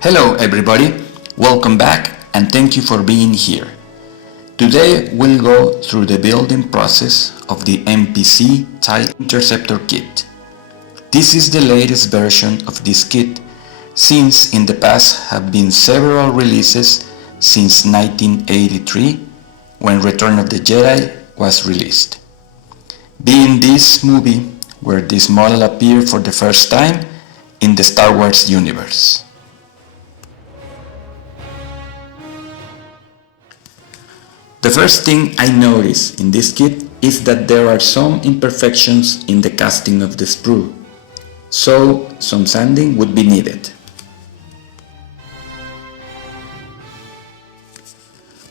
Hello everybody, welcome back and thank you for being here. Today we'll go through the building process of the MPC Type Interceptor kit. This is the latest version of this kit, since in the past have been several releases since 1983 when Return of the Jedi was released. Being this movie where this model appeared for the first time in the Star Wars universe. The first thing I notice in this kit is that there are some imperfections in the casting of the sprue, so some sanding would be needed.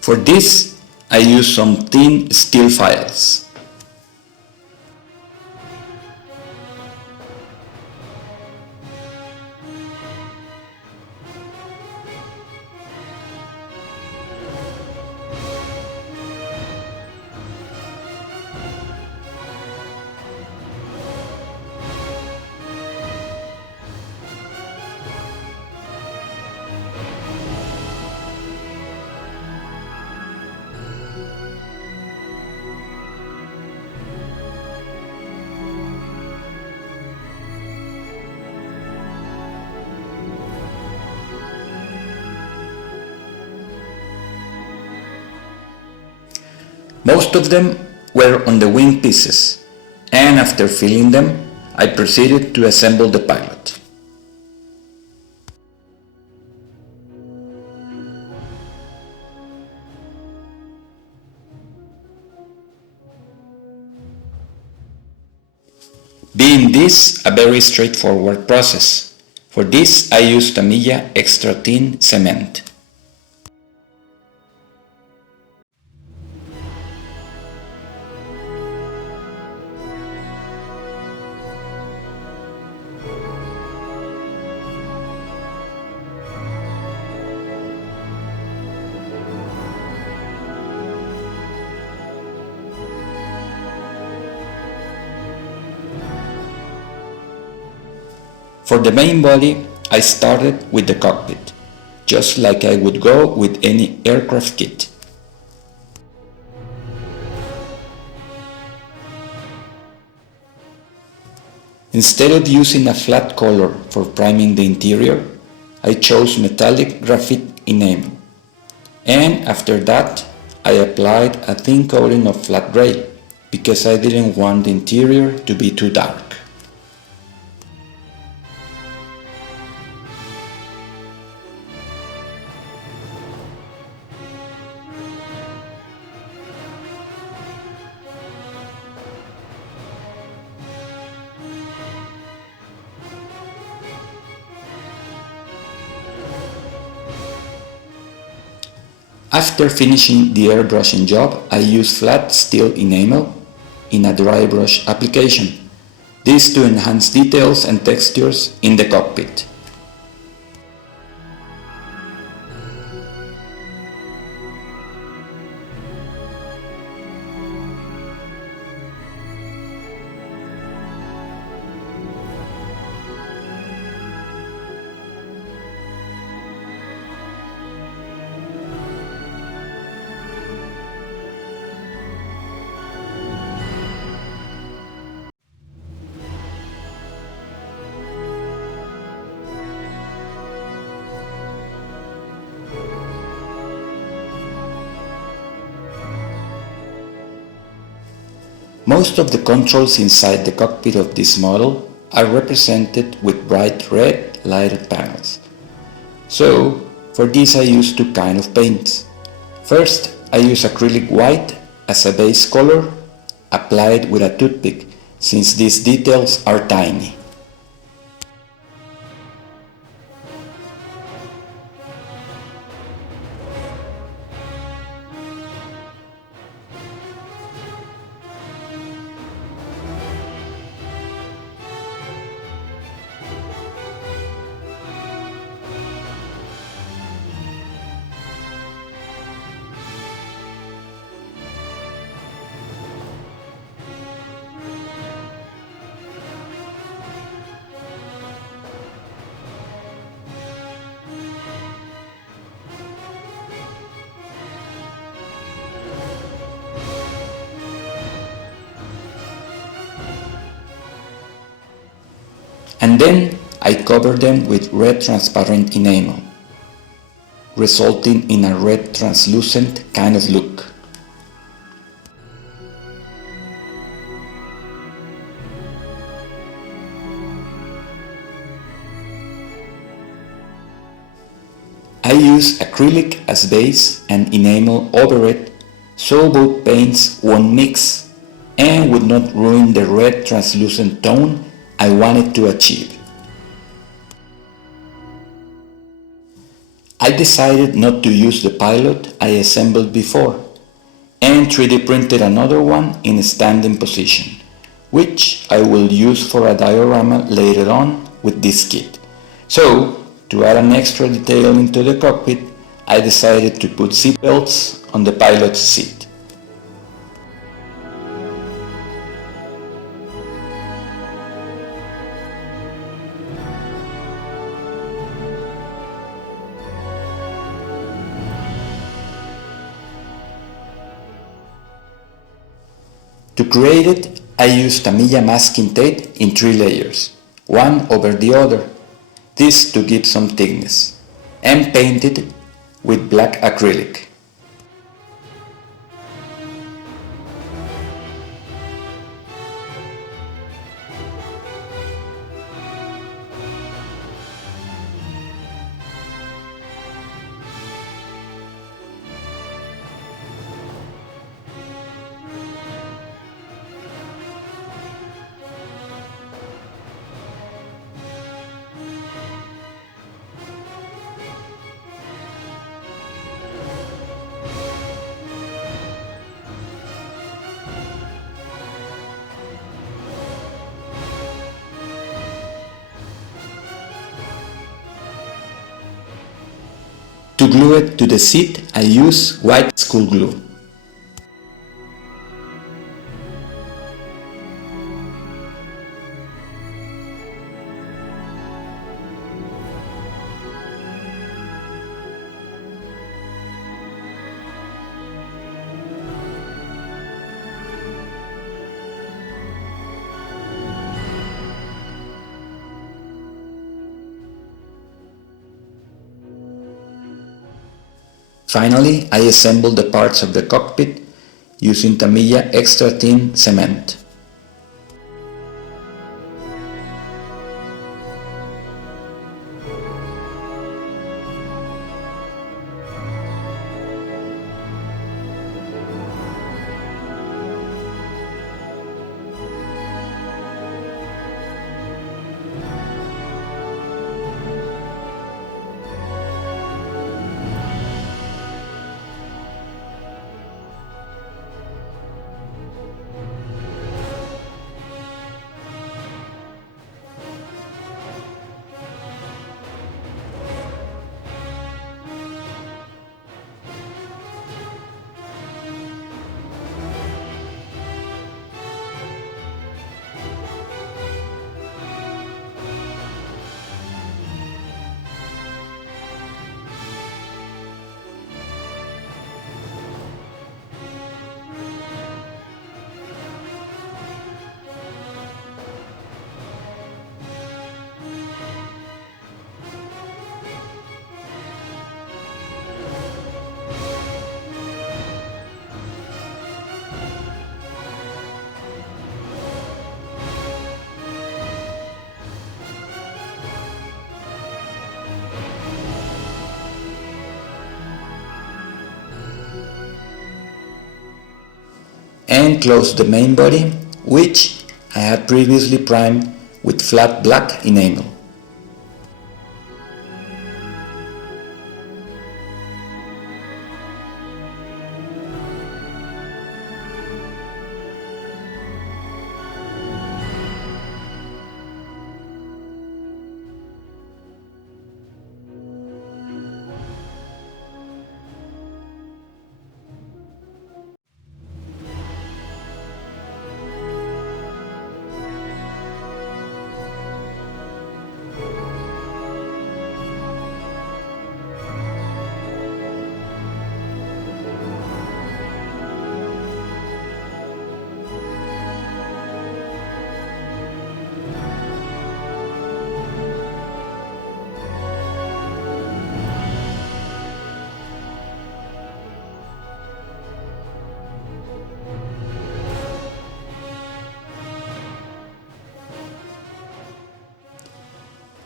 For this, I use some thin steel files. Most of them were on the wing pieces, and after filling them, I proceeded to assemble the pilot. Being this a very straightforward process, for this I used Tamiya extra thin cement. For the main body, I started with the cockpit, just like I would go with any aircraft kit. Instead of using a flat color for priming the interior, I chose metallic graphite enamel, and after that I applied a thin coating of flat gray, because I didn't want the interior to be too dark. After finishing the airbrushing job, I use flat steel enamel in a dry brush application, this to enhance details and textures in the cockpit. Most of the controls inside the cockpit of this model are represented with bright red lighted panels. So, for this I use two kinds of paints. First, I use acrylic white as a base color, applied with a toothpick, since these details are tiny. And then I covered them with red transparent enamel, resulting in a red translucent kind of look. I use acrylic as base and enamel over it so both paints won't mix and would not ruin the red translucent tone I wanted to achieve. I decided not to use the pilot I assembled before and 3D printed another one in a standing position, which I will use for a diorama later on with this kit. So, to add an extra detail into the cockpit, I decided to put seatbelts on the pilot's seat. To create it, I used Tamiya masking tape in 3 layers, one over the other, this to give some thickness, and painted with black acrylic. To glue it to the seat, I use white school glue. Finally, I assembled the parts of the cockpit using Tamiya extra thin cement. And close the main body, which I had previously primed with flat black enamel.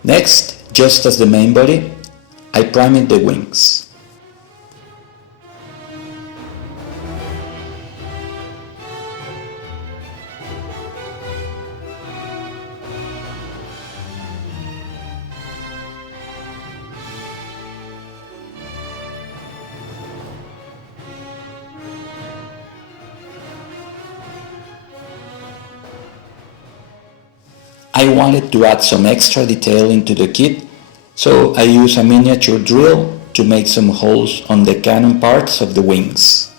Next, just as the main body, I primed the wings. I wanted to add some extra detail into the kit, so I used a miniature drill to make some holes on the cannon parts of the wings.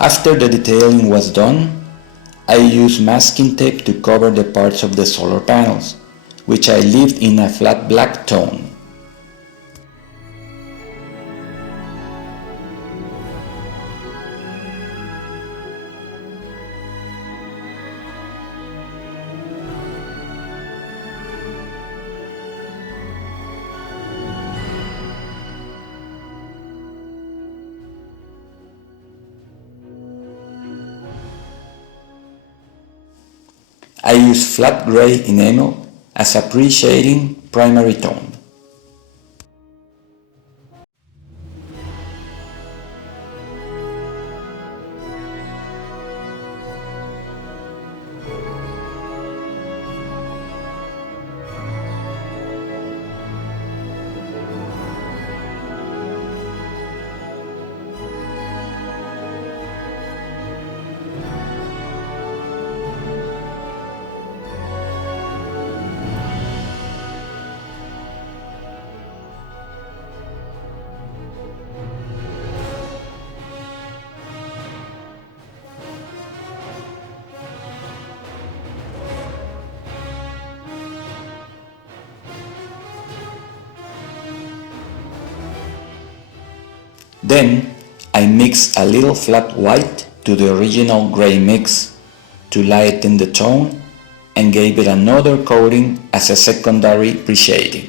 After the detailing was done, I used masking tape to cover the parts of the solar panels, which I left in a flat black tone. I use flat gray enamel as a pre-shading primary tone. Then I mix a little flat white to the original gray mix to lighten the tone and gave it another coating as a secondary pre-shading.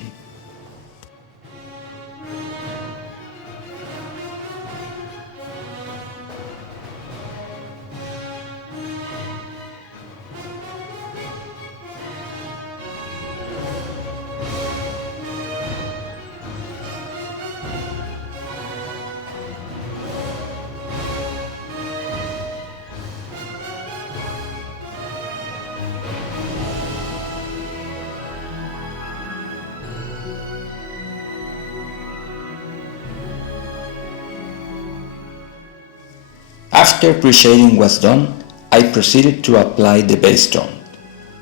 After pre-shading was done, I proceeded to apply the base tone.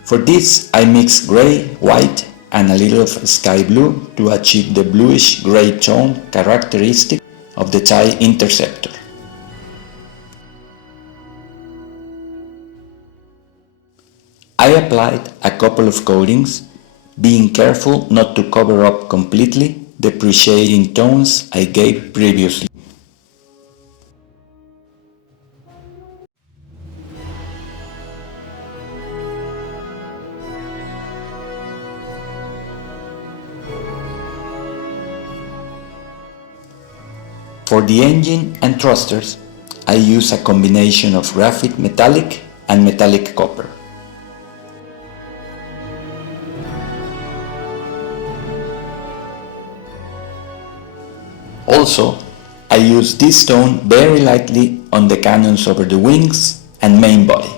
For this, I mixed gray, white, and a little of sky blue to achieve the bluish gray tone characteristic of the Thai Interceptor. I applied a couple of coatings, being careful not to cover up completely the pre-shading tones I gave previously. For the engine and thrusters, I use a combination of graphite metallic and metallic copper. Also, I use this stone very lightly on the cannons over the wings and main body.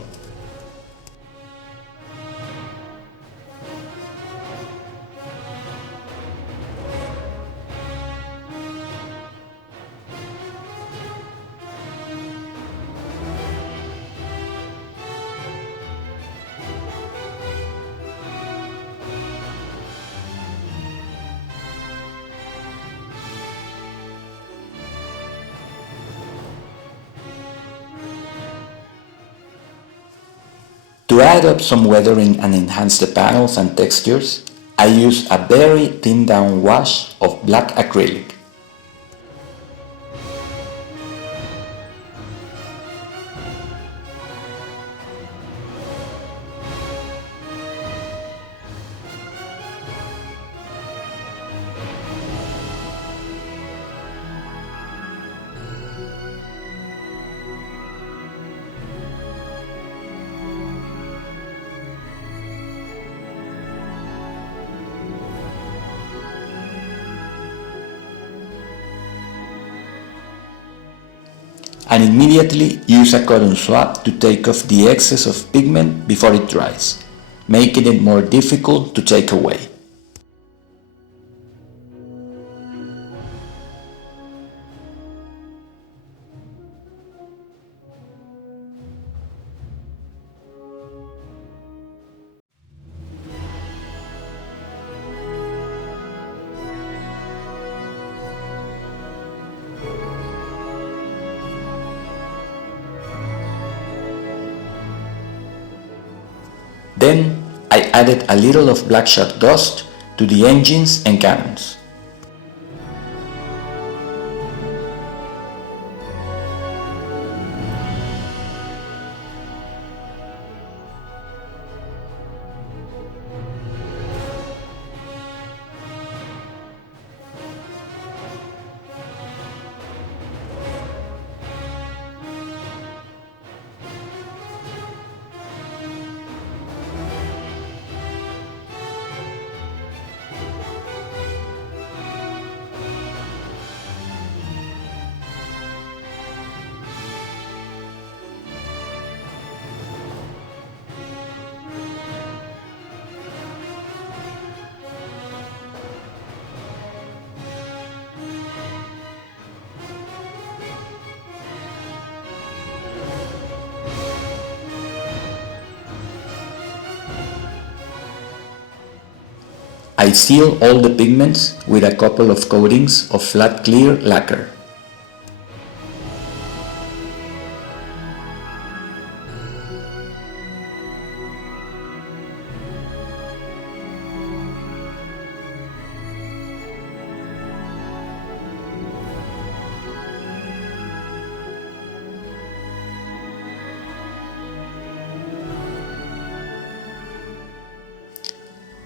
To add up some weathering and enhance the panels and textures, I use a very thin down wash of black acrylic. and immediately use a cotton swab to take off the excess of pigment before it dries, making it more difficult to take away. Then I added a little of black shot dust to the engines and cannons. I seal all the pigments with a couple of coatings of flat clear lacquer.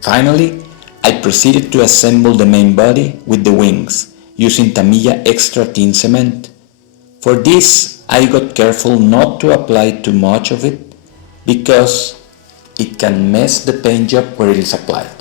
Finally, I proceeded to assemble the main body with the wings, using Tamiya extra thin cement. For this, I got careful not to apply too much of it, because it can mess the paint job where it is applied.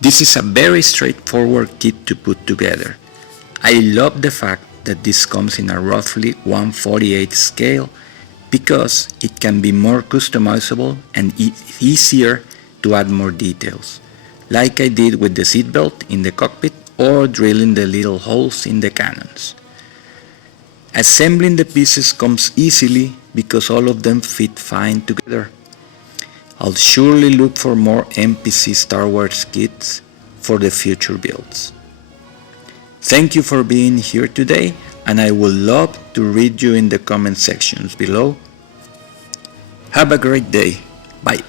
This is a very straightforward kit to put together. I love the fact that this comes in a roughly 1/48 scale because it can be more customizable and easier to add more details, like I did with the seatbelt in the cockpit or drilling the little holes in the cannons. Assembling the pieces comes easily because all of them fit fine together. I'll surely look for more MPC Star Wars kits for the future builds. Thank you for being here today, and I would love to read you in the comment sections below. Have a great day. Bye.